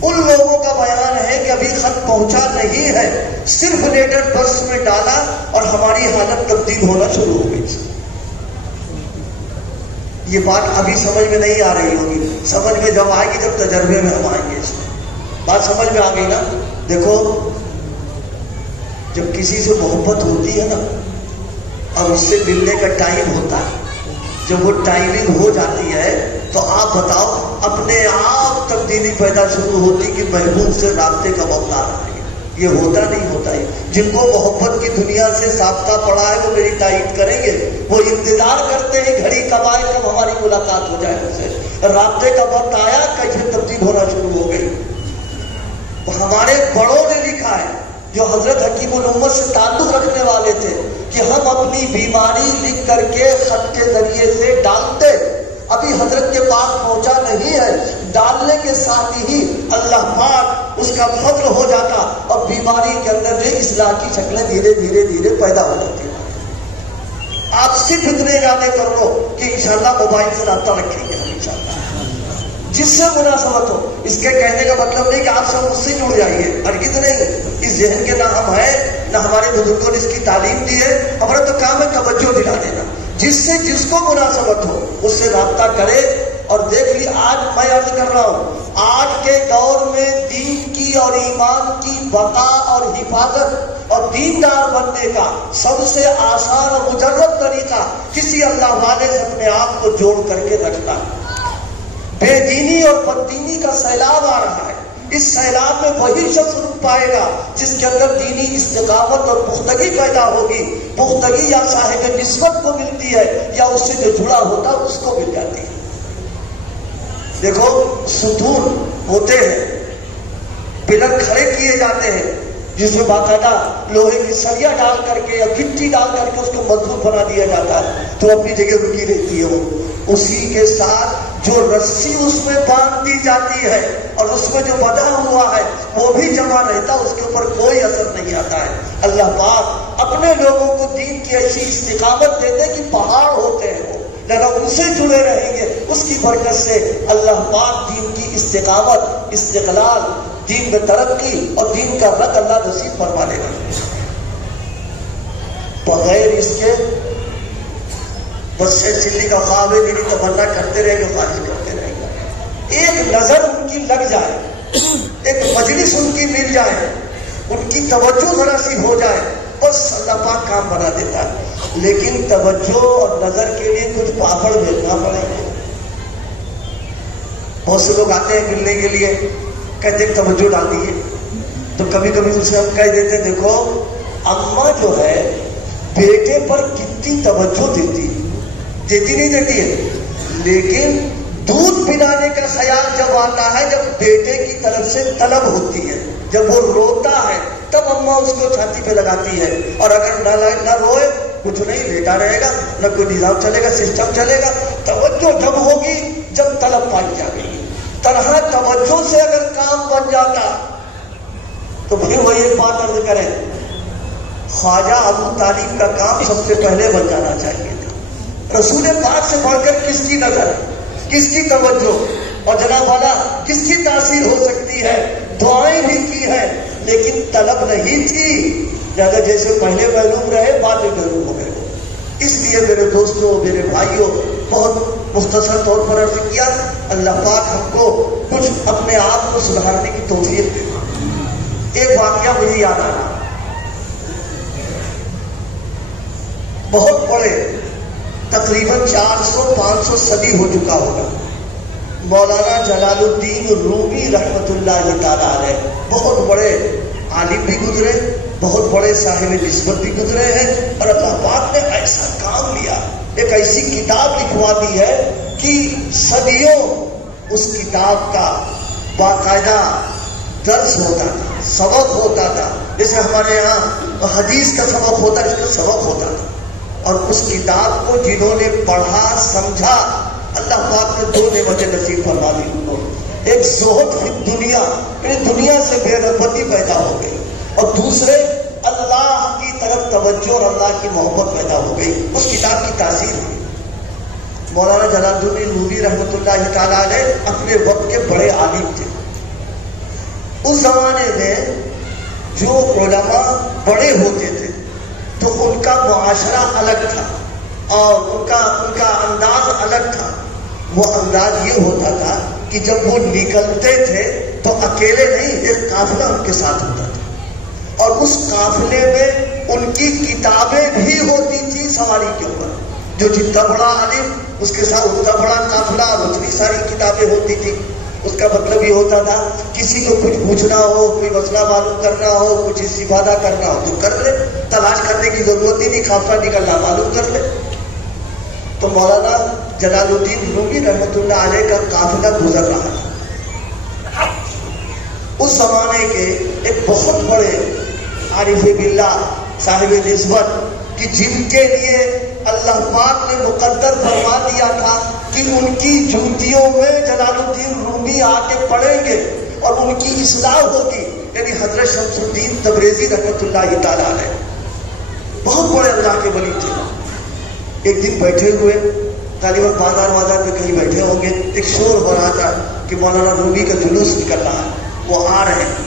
ان لوگوں کا بیان ہے کہ ابھی خط پہنچا نہیں ہے، صرف لیٹر بس میں ڈالا اور ہماری حالت تبدیل ہونا شروع ہو گئی۔ یہ بات ابھی سمجھ میں نہیں آ رہی ہوگی، سمجھ میں جب آئے گی جب تجربے میں ہم آئیں گے۔ اس میں بات سمجھ میں آ گئی نا؟ دیکھو جب کسی سے محبت ہوتی ہے نا اور اس سے ملنے کا ٹائم ہوتا ہے، جب وہ ٹائمنگ ہو جاتی ہے تو آپ بتاؤ اپنے آپ تبدیلی پیدا شروع ہوتی کہ محبوب سے رابطے کا وقت آ رہا ہے۔ یہ ہوتا نہیں ہوتا ہے۔ جن کو محبت کی دنیا سے سابقہ پڑا ہے وہ میری تائید کریں گے، وہ انتظار کرتے ہیں گھڑی کب آئے کب ہماری ملاقات ہو جائے ان سے۔ رابطے کا وقت آیا، کیفیت تبدیل ہونا شروع ہو گئی۔ ہمارے بڑوں نے لکھا ہے جو حضرت حکیم الامت سے تعلق رکھنے والے تھے کہ ہم اپنی بیماری لکھ کر کے خط کے ذریعے سے ڈالتے، ابھی حضرت کے پاس پہنچا نہیں ہے، ڈالنے کے ساتھ ہی اللہ پاک اس کا فضل ہو جاتا اور بیماری کے اندر جو اصلاح کی شکلیں دھیرے دھیرے دھیرے پیدا ہو جاتی ہیں۔ آپ صرف اتنے ارادے کر لو کہ انشاءاللہ موبائل سے رابطہ رکھیں گے انشاءاللہ، جس سے مناسبت ہو۔ اس کے کہنے کا مطلب نہیں کہ آپ سب مجھ سے جڑ جائیے، ہرگز نہیں۔ اس ذہن کے نہ ہم ہیں نہ ہمارے بزرگوں نے اس کی تعلیم دی ہے، ہمارا تو کام ہے توجہ دلا دینا۔ جس سے جس کو مناسبت ہو اس سے رابطہ کرے۔ اور دیکھ لی آج میں عرض کر رہا ہوں، آج کے دور میں دین کی اور ایمان کی بقا اور حفاظت اور دیندار بننے کا سب سے آسان اور مجرد طریقہ کسی اللہ والے سے اپنے آپ کو جوڑ کر کے رکھنا ہے۔ بے دینی اور بددینی کا سیلاب آ رہا ہے، اس سیلاب میں وہی شخص رک پائے گا جس کے اندر دینی استقامت اور پختگی پیدا ہوگی۔ پختگی یا صاحب نسبت کو ملتی ہے یا اس سے جو جڑا ہوتا ہے اس کو مل جاتی ہے۔ دیکھو ستون ہوتے ہیں، پلر کھڑے کیے جاتے ہیں جس میں باقاعدہ لوہے کی سریا ڈال کر کے یا گٹی ڈال کر کے اس کو مضبوط بنا دیا جاتا ہے تو اپنی جگہ رکی رہتی ہے۔ وہ اسی کے ساتھ جو رسی اس میں باندھ دی جاتی ہے اور اس میں جو بندھا ہوا ہے وہ بھی جمع رہتا، اس کے اوپر کوئی اثر نہیں آتا ہے۔ اللہ پاک اپنے لوگوں کو دین کی ایسی استقامت دیتے کہ پہاڑ ہوتے ہیں وہ لہذا ان سے جڑے رہیں گے، اس کی برکت سے اللہ پاک دین کی استقامت، استقلال، دین میں ترقی اور دین کا رد اللہ نصیب فرما دے گا۔ بغیر اس کے بس سے چلی کا خواب ہے، میری تمنا کرتے رہیں گے، خواہش کرتے رہیں گے۔ ایک نظر ان کی لگ جائے، ایک مجلس ان کی مل جائے، ان کی توجہ ذرا سی ہو جائے، بس اللہ پاک کام بنا دیتا ہے۔ لیکن توجہ اور نظر کے لیے کچھ پاپڑ بھیجنا پڑے گا۔ بہت سے لوگ آتے ہیں ملنے کے لیے، کہتے ہیں توجہ ڈال دیے، تو کبھی کبھی اسے ہم کہہ دیتے ہیں دیکھو اماں جو ہے بیٹے پر کتنی توجہ دیتی نہیں دیتی ہے، لیکن دودھ پلانے کا خیال جب آتا ہے جب بیٹے کی طرف سے طلب ہوتی ہے، جب وہ روتا ہے تب اماں اس کو چھاتی پہ لگاتی ہے، اور اگر نہ روئے کچھ نہیں، لیٹا رہے گا، نہ کوئی نظام چلے گا، سسٹم چلے گا۔ توجہ جب ہوگی جب طلب پائی جائے گی۔ طرح توجہ سے اگر کام بن جاتا تو پھر وہی ایک بات عرض کریں، خواجہ ابو طالب کا کام سب سے پہلے بن جانا چاہیے تھا۔ رسول پاک سے بڑھ کر کس کی نظر، کس کی توجہ اور جناب والا کس کی تاثیر ہو سکتی ہے؟ دعائیں بھی کی ہیں لیکن طلب نہیں تھی، زیادہ جیسے پہلے معلوم رہے بعد میں معلوم ہو گئے۔ اس لیے میرے دوستوں، میرے بھائیوں، بہت مختصر طور پر عرض کیا، اللہ پاک ہم کو کچھ اپنے آپ کو سدھارنے کی توفیق دے۔ ایک واقعہ مجھے یاد آ رہا، بہت بڑے تقریباً 400-500 صدی ہو چکا ہوگا، مولانا جلال الدین رومی رحمت اللہ تعالیٰ علیہ، بہت بڑے عالم بھی گزرے، بہت بڑے صاحب نسبت بھی گزرے ہیں، اور اللہ پاک نے ایسا کام لیا، ایک ایسی کتاب لکھوا دی ہے کہ صدیوں اس کتاب کا باقاعدہ درس ہوتا تھا، سبق ہوتا تھا، جیسے ہمارے یہاں حدیث کا سبق ہوتا ہے، اس کا سبق ہوتا تھا۔ اور اس کتاب کو جنہوں نے پڑھا سمجھا، اللہ پاک نے 2 نعمتیں نصیب فرما دی ان کو۔ ایک زہد فی دنیا، یعنی دنیا سے بے رغبتی پیدا ہو گئی، اور دوسرے اللہ کی طرف توجہ اور اللہ کی محبت پیدا ہو گئی۔ اس کتاب کی تاثیر ہوئی۔ مولانا جلال الدین رومی رحمت اللہ تعالیٰ علیہ اپنے وقت کے بڑے عالم تھے، اس زمانے میں جو علماء بڑے ہوتے تھے تو ان کا معاشرہ الگ تھا اور ان کا انداز الگ تھا. وہ انداز یہ ہوتا تھا کہ جب وہ نکلتے تھے تو اکیلے نہیں، ایک قافلہ ان کے ساتھ ہوتا تھا اور اس قافلے میں ان کی کتابیں بھی ہوتی تھی سواری کے اوپر. جو جتنا بڑا عالم اس کے ساتھ اتنا بڑا قافلہ اور اتنی ساری کتابیں ہوتی تھی. اس کا مطلب یہ ہوتا تھا کسی کو کچھ پوچھنا ہو، کوئی مسئلہ معلوم کرنا ہو، کچھ استفادہ کرنا ہو تو کر لے، تلاش کرنے کی ضرورت ہی نہیں، قافلہ نکلنا معلوم کر لے. تو مولانا جلال الدین رومی رحمۃ اللہ علیہ کا قافلہ گزر رہا تھا. اس زمانے کے ایک بہت بڑے عارف باللہ صاحب نسبت کہ جن کے لیے اللہ پاک نے مقدر فرما دیا تھا کہ ان کی جوتیوں میں جلال الدین رومی آ کے پڑیں گے اور ان کی اصلاح ہوگی، یعنی حضرت شمس الدین تبریزی رحمۃ اللہ تعالیٰ علیہ. بہت بڑے اللہ کے ولی تھے. ایک دن بیٹھے ہوئے غالباً بازار پہ کہیں بیٹھے ہوں گے، ایک شور ہو رہا تھا کہ مولانا رومی کا جلوس نکل رہا ہے، وہ آ رہے ہیں.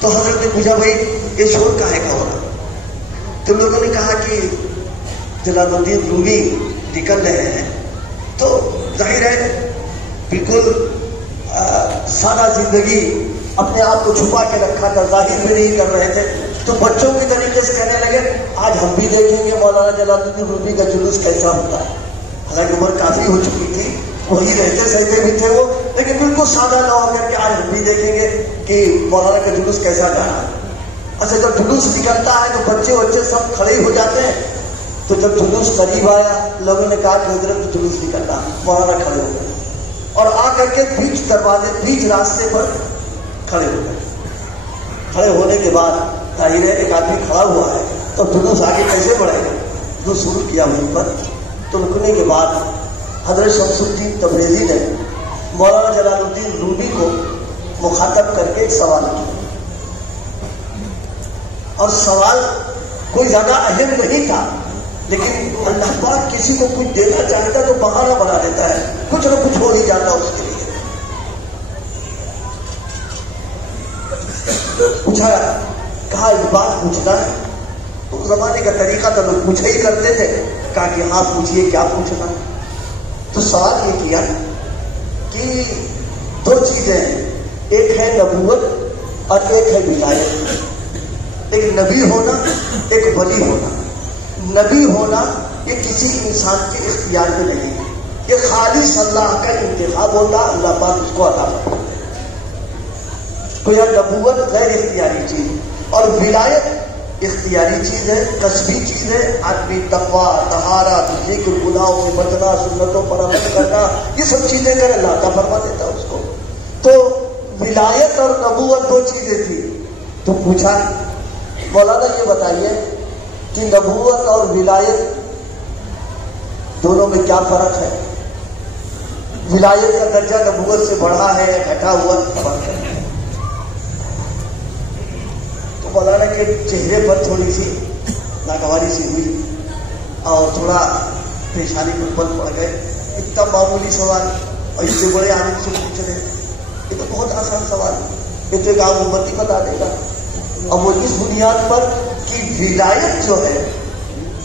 تو حضرت نے پوچھا بھائی یہ شور کاہے کا ہو رہا؟ تو لوگوں نے کہا کہ جلال الدین رومی نکل رہے ہیں. تو ظاہر ہے بالکل سادہ زندگی اپنے آپ کو چھپا کے رکھا تھا، ظاہر بھی نہیں کر رہے تھے. تو بچوں کی طریقے سے کہنے لگے آج ہم بھی دیکھیں گے مولانا جلال الدین رومی کا جلوس کیسا ہوتا ہے. حالانکہ عمر کافی ہو چکی تھی، وہی رہتے سہتے بھی تھے وہ، لیکن بالکل سادہ نہ ہو کر کے آج ہم بھی دیکھیں گے کہ مولانا کا جلوس کیسا جا رہا ہے. اچھا جب جلوس نکلتا ہے تو بچے سب کھڑے ہو جاتے ہیں. تو جب جلوس قریب آیا لوگوں نے کہا کہ حضرت جلوس نکلتا، مولانا کھڑے ہو گئے اور آ کر کے بیچ راستے پر کھڑے ہو گئے. کھڑے ہونے کے بعد ظاہر ہے ایک آدمی کھڑا ہوا ہے تو جلوس آگے کیسے بڑھے گا. جو شروع کیا وہیں پر. تو رکنے کے بعد حضرت شمس الدین تبریزی نے مولانا جلال الدین رومی کو مخاطب کر کے ایک سوال کیا اور سوال کوئی زیادہ اہم نہیں تھا، لیکن اللہ پاک کسی کو کچھ دینا چاہتا تو بہانہ بنا دیتا ہے، کچھ نہ کچھ ہو ہی جاتا اس کے لیے. پوچھا، کہا ایک بات پوچھنا ہے. تو اس زمانے کا طریقہ تو لوگ پوچھا ہی کرتے تھے. کہا کہ ہاں پوچھئے کیا پوچھنا. تو سوال یہ کیا کہ دو چیزیں ہیں، ایک ہے نبوت اور ایک ہے ولایت. ایک نبی ہونا، ایک ولی ہونا. نبی ہونا یہ کسی انسان کے اختیار میں نہیں ہے، یہ خالص اللہ کا انتخاب ہوتا، اللہ پاک اس کو عطا کرتا ہے. تو یہ نبوت غیر اختیاری چیز ہے اور ولایت اختیاری چیز ہے، کسبی چیز ہے. آدمی تقویٰ، طہارت، ذکر، گناہوں سے بچنا، سنتوں پر عمل کرنا، یہ سب چیزیں کرے اللہ کا فرما دیتا اس کو. تو ولایت اور نبوت دو چیزیں تھی. تو پوچھا مولانا یہ بتائیے کہ نبوت اور ولایت دونوں میں کیا فرق ہے؟ ولایت کا درجہ نبوت سے بڑھا ہے گھٹا ہوا فرق ہے. تو مولانا کے چہرے پر تھوڑی سی ناگواری سی ہوئی اور تھوڑا پریشانی پر بند پڑ گئے. اتنا معمولی سوال اور اس سے بڑے عالم سے پوچھ رہے، یہ تو بہت آسان سوال ہے، یہ تو ایک عام امتی بتا دے گا. اور وہ اس بنیاد پر کہ ولایت جو ہے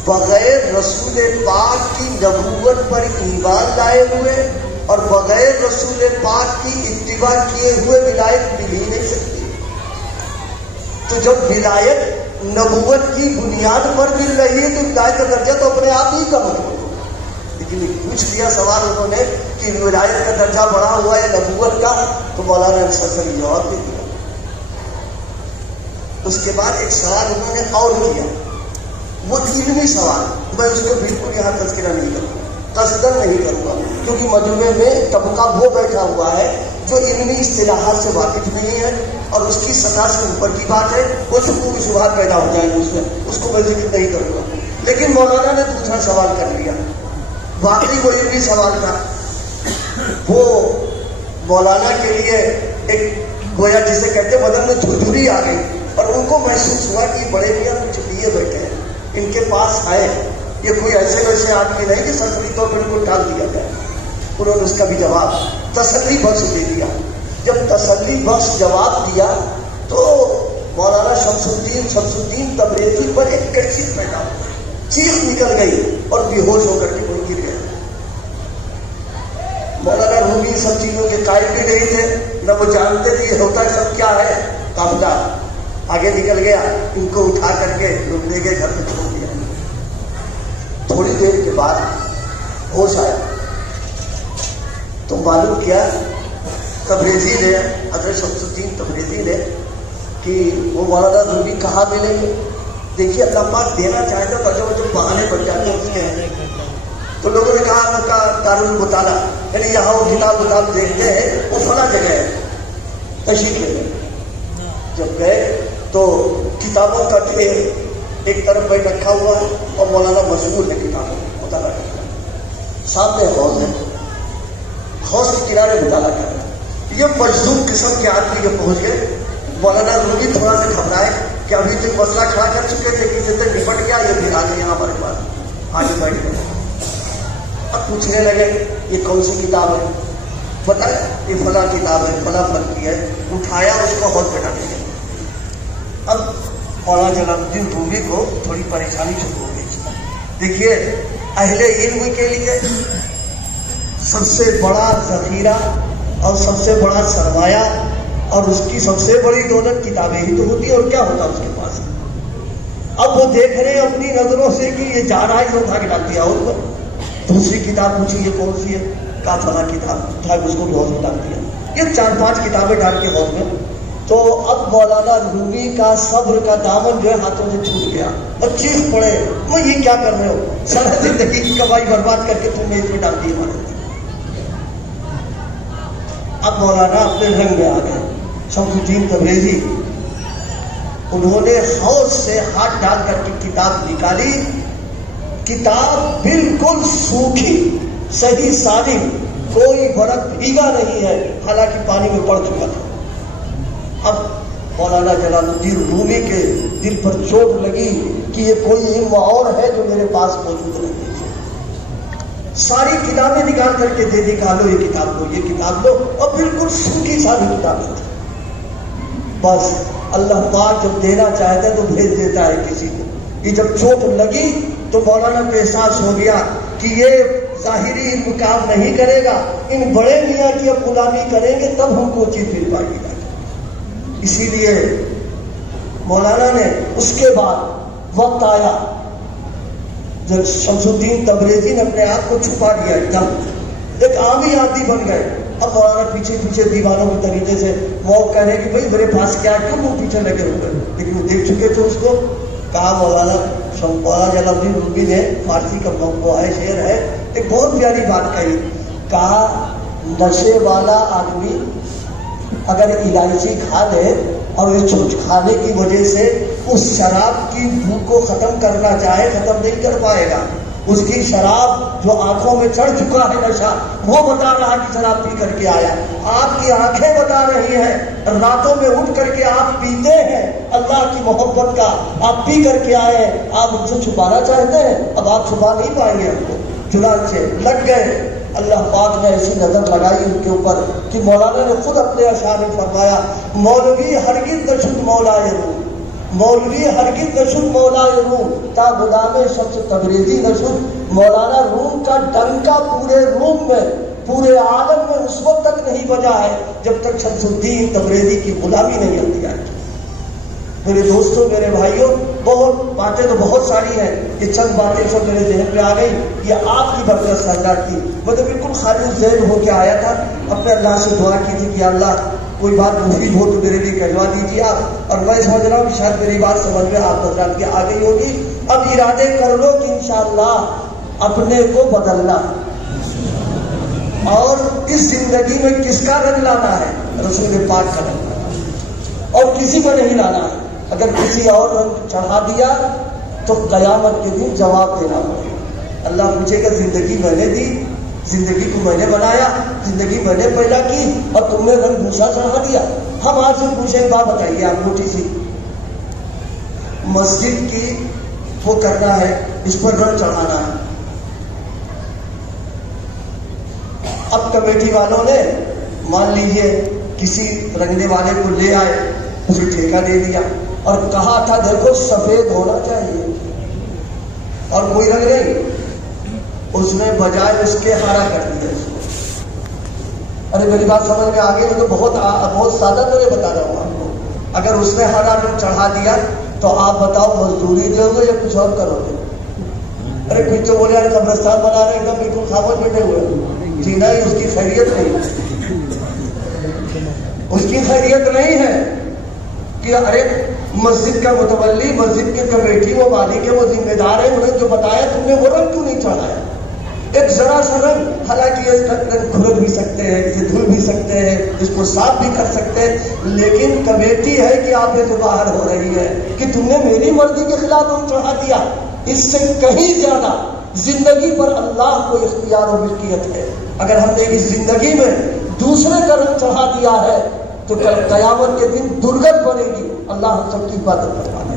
بغیر رسول پاک کی نبوت پر ایمان لائے ہوئے اور بغیر رسول پاک کی اتباع کیے ہوئے ولایت مل ہی نہیں سکتی. تو جب ولایت نبوت کی بنیاد پر مل رہی ہے تو ولایت کا درجہ تو اپنے آپ ہی کم ہو. لیکن پوچھ لیا سوال انہوں نے کہ ولایت کا درجہ بڑھا ہوا ہے نبوت کا، تو مولانا نے سر جواب دے دیا. اس کے بعد ایک سوال انہوں نے اور کیا، وہ علمی سوال. میں اس کو بالکل یہاں تذکرہ نہیں کروں گا، قصدن نہیں کروں گا، کیونکہ مجمع میں طبقہ وہ بیٹھا ہوا ہے جو علمی اصطلاحات سے واقف نہیں ہے اور اس کی سطح سے اوپر کی بات ہے، وہ شکوک کی شبہات پیدا ہو جائیں گے اس کو میں ذکر نہیں کروں گا. لیکن مولانا نے دوسرا سوال کر لیا. واقعی وہ علمی سوال تھا. وہ مولانا کے لیے ایک گویا جسے کہتے بدن میں جھرجھری آ گئی اور ان کو محسوس ہوا کہ بڑے میاں کچھ لیے بیٹھے ہیں، ان کے پاس آئے، یہ کوئی ایسے ویسے آدمی نہیں کہ سرسری طور پر ان کو ٹال دیا گیا. انہوں نے اس کا بھی جواب تسلی بخش دے دیا. جب تسلی بخش جواب دیا تو مولانا شمس الدین تبریزی پر ایک کیفیت پیدا ہو، چیخ نکل گئی اور بے ہوش ہو کر کے کوئی گر گیا۔ مولانا رومی سب چیزوں کے قائل بھی نہیں تھے، نہ وہ جانتے تھے یہ ہوتا ہے سب کیا ہے۔ قافلہ آگے نکل گیا، ان کو اٹھا کر کے لوگ لے گئے، گھر پہ چھوڑ دیا۔ تھوڑی دیر کے بعد ہوش آیا تو معلوم کیا تبریزی نے، حضرت شمس الدین تبریزی نے، کہ وہ مولانا رومی کہاں ملیں گے۔ دیکھیے اللہ پاک دینا چاہتا تو جو بہانے بن جاتے اس کے۔ تو لوگوں نے کہا دارالمطالعہ، یعنی یہاں وہ کتاب دیکھتے ہیں، وہ فلاں جگہ ہے، تشریف لے گئے۔ جب گئے تو کتابوں کا ڈھیر ایک طرف پہ رکھا ہوا ہے اور مولانا مشغول ہے کتابوں مطالعہ کرتا ہے۔ سامنے حوض ہے، حوض کے کنارے مطالعہ کر رہا ہے۔ یہ مجذوب قسم کے آدمی کے پہنچ گئے۔ مولانا رومی تھوڑا سا گھبرائے کہ ابھی تک مسئلہ کھڑا کر چکے تھے، کسی سے نپٹ گیا، یہ پھر آگے یہاں ہمارے پاس آگے بیٹھ گئے۔ اب پوچھنے لگے یہ کون سی کتاب ہے، بتائے یہ فلاں کتاب ہے، فلاں فن کی ہے۔ اٹھایا اس کو حوض پہ ڈال دیا۔ اب مولانا جلال الدین رومی کو تھوڑی پریشانی شروع ہو گئی۔ دیکھیے اہل علم کے لیے سب سے بڑا ذخیرہ اور سب سے بڑا سرمایہ اور اس کی سب سے بڑی دولت کتابیں ہی تو ہوتی ہے، اور کیا ہوتا اس کے پاس۔ اب وہ دیکھ رہے ہیں اپنی نظروں سے کہ یہ جا رہا ہے، جو اٹھا کے ڈال دیا اور دوسری کتاب پوچھی یہ کون سی ہے، کہا فلاں کتاب، اٹھا کے اس کو بھی حوض میں ڈال دیا۔ یہ 4-5 کتابیں ڈال کے حوض میں۔ تو اب مولانا رومی کا صبر کا دامن جو ہے ہاتھوں سے چھوٹ گیا اور چیخ پڑے، وہ یہ کیا کر رہے ہو، سارا زندگی کی کمائی برباد کر کے تم نے اس میں ڈال دی ہمارے۔ اب مولانا اپنے رنگ میں آ گئے۔ شمس الدین تبریزی انہوں نے حوض سے ہاتھ ڈال کر کے کتاب نکالی، کتاب بالکل سوکھی، صحیح سالم، کوئی برق بھیگا نہیں ہے، حالانکہ پانی میں پڑ چکا تھا۔ اب مولانا جلال الدین رومی کے دل پر چوٹ لگی کہ یہ کوئی علم اور ہے جو میرے پاس موجود نہیں ہے۔ ساری کتابیں نکال کر کے دے دی، کہا لو یہ کتاب لو، یہ کتاب لو، اور بالکل سوکھی ساری کتابیں تھی۔ بس اللہ پاک جب دینا چاہتا ہے تو بھیج دیتا ہے کسی کو۔ یہ جب چوٹ لگی تو مولانا کو احساس ہو گیا کہ یہ ظاہری علم کام نہیں کرے گا، ان بڑے میاں کی اب غلامی کریں گے تب ہم کو چیز مل پائے گی۔ اسی لیے مولانا نے اس کے بعد وقت آیا جب شمس الدین تبریزی نے اپنے آپ کو چھپا دیا، ایک دم ایک عام ہی آدمی بن گئے۔ اب مولانا پیچھے پیچھے دیوانوں کے طریقے سے وہ کہہ رہے کہ بھائی میرے پاس کیا، کیوں وہ پیچھے لگے ہوئے، لیکن وہ دیکھ چکے تھے اس کو۔ کہا مولانا جلال الدین رومی نے، فارسی کا وہ ہے شعر ہے، ایک بہت پیاری بات کہی، کہا نشے والا آدمی اگر الائچی کھا لے اور اس کھانے کی وجہ سے اس شراب کی بھوک کو ختم کرنا چاہے، ختم نہیں کر پائے گا۔ اس کی شراب جو آنکھوں میں چڑھ چکا ہے نشہ، وہ بتا رہا کہ شراب پی کر کے آیا۔ آپ کی آنکھیں بتا رہی ہیں، راتوں میں اٹھ کر کے آپ پیتے ہیں اللہ کی محبت کا، آپ پی کر کے آئے، آپ ان سے چھپانا چاہتے ہیں، اب آپ چھپا نہیں پائیں گے ہم کو۔ چنانچہ لگ گئے۔ اللہ پاک نے ایسی نظر لگائی ان کے اوپر کہ مولانا نے خود اپنے اشعار میں فرمایا، مولوی ہرگز نشد مولا روم، مولوی ہرگز نشد مولا روم تا غلام شمس تبریزی نشد۔ مولانا روم کا ڈنکا پورے روم میں، پورے عالم میں اس وقت تک نہیں بجا ہے جب تک شمس الدین تبریزی کی غلامی نہیں اختیار کی۔ میرے دوستوں، میرے بھائیوں، بہت باتیں تو بہت ساری ہیں، یہ چند باتیں سب میرے ذہن میں آ گئی، یہ آپ کی برکت سردار کی۔ میں تو بالکل خالی ذہن ہو کے آیا تھا، اپنے اللہ سے دعا کی تھی کہ اللہ کوئی بات مفید ہو تو میرے لیے کہلوا دیجیے آپ، اور میں سمجھ رہا ہوں کہ شاید میری بات سمجھ میں آپ حضرات کی آ گئی ہوگی۔ اب ارادے کر لو کہ انشاءاللہ اپنے کو بدلنا اور اس زندگی میں کس کا رنگ لانا ہے، رسول پاک کا رنگ لانا ہے، اور کسی کو نہیں لانا ہے۔ اگر کسی اور رنگ چڑھا دیا تو قیامت کے دن جواب دینا پڑے۔ اللہ پوچھے گا زندگی میں نے دی، زندگی کو میں نے بنایا، زندگی میں نے پیدا کی، اور تم نے رنگ بھوسا چڑھا دیا۔ ہم آپ سے پوچھیں، بات بتائیے آپ، موٹی سی مسجد کی وہ کرنا ہے، اس پر رنگ چڑھانا ہے۔ اب کمیٹی والوں نے مان لیجئے کسی رنگنے والے کو لے آئے، اسے ٹھیکہ دے دیا اور کہا تھا دیکھو سفید ہونا چاہیے اور کوئی رنگ نہیں، اس نے بجائے اس کے ہرا کر دیا اس کو۔ ارے میری بات سمجھ میں آ گئی؟ میں تو بہت سادہ تو یہ بتا رہا ہوں آپ کو۔ اگر اس نے ہرا رنگ چڑھا دیا تو آپ بتاؤ مزدوری دو گے یا کچھ اور کرو گے؟ ارے پھر تو بولے یار قبرستان بنا رہے ایک دم بالکل خاموش بیٹھے ہوئے، جی نہیں، اس کی خیریت نہیں، اس کی خیریت نہیں ہے کہ ارے مسجد کا متولی، مسجد کی کمیٹی، وہ مالک ہے، وہ ذمہ دار ہے، انہیں جو بتایا تم نے وہ رنگ کیوں نہیں چڑھایا؟ ایک ذرا سا رنگ، حالانکہ یہ رنگ کھلک بھی سکتے ہیں، اسے دھل بھی سکتے ہیں، اس کو صاف بھی کر سکتے ہیں، لیکن کمیٹی ہے کہ آپ یہ جو باہر ہو رہی ہے کہ تم نے میری مرضی کے خلاف رنگ چڑھا دیا۔ اس سے کہیں زیادہ زندگی پر اللہ کو اختیار و ملکیت ہے۔ اگر ہم نے اس زندگی میں دوسرے کا رنگ چڑھا دیا ہے تو قیامت کے دن درگت بنے گی۔ اللہ ہم سب کی عبادت کروا ہے،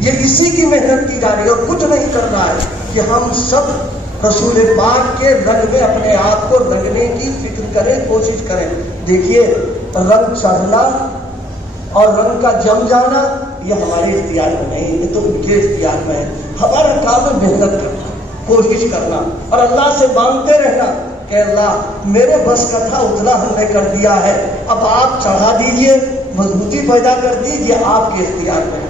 یہ اسی کی محنت کی جا رہی ہے اور کچھ نہیں کرنا ہے کہ ہم سب رسول پاک کے رنگ میں اپنے آپ کو رنگنے کی فکر کریں، کوشش کریں۔ دیکھیے رنگ چڑھنا اور رنگ کا جم جانا یہ ہمارے اختیار میں نہیں، یہ تو ان کے اختیار میں ہے۔ ہمارا کام ہے محنت کرنا، کوشش کرنا اور اللہ سے مانگتے رہنا کہ اللہ میرے بس کا تھا اتنا ہم نے کر دیا ہے، اب آپ چڑھا دیجئے، مضبوطی پیدا کر دیجئے، آپ کے اختیار میں۔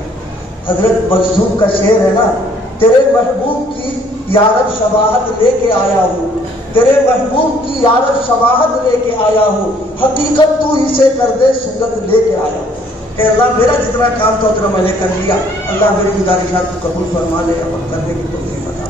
حضرت مجذوب کا شعر ہے نا، تیرے محبوب کی یارب شباہت لے کے آیا ہوں، تیرے محبوب کی یارب شباہت لے کے آیا ہوں، حقیقت تو اسے کر دے صورت لے کے آیا ہوں۔ کہ اللہ میرا جتنا کام تھا اتنا میں نے کر لیا، اللہ میری گزارشات کو قبول فرما لے، عمل کرنے کی توفیق عطا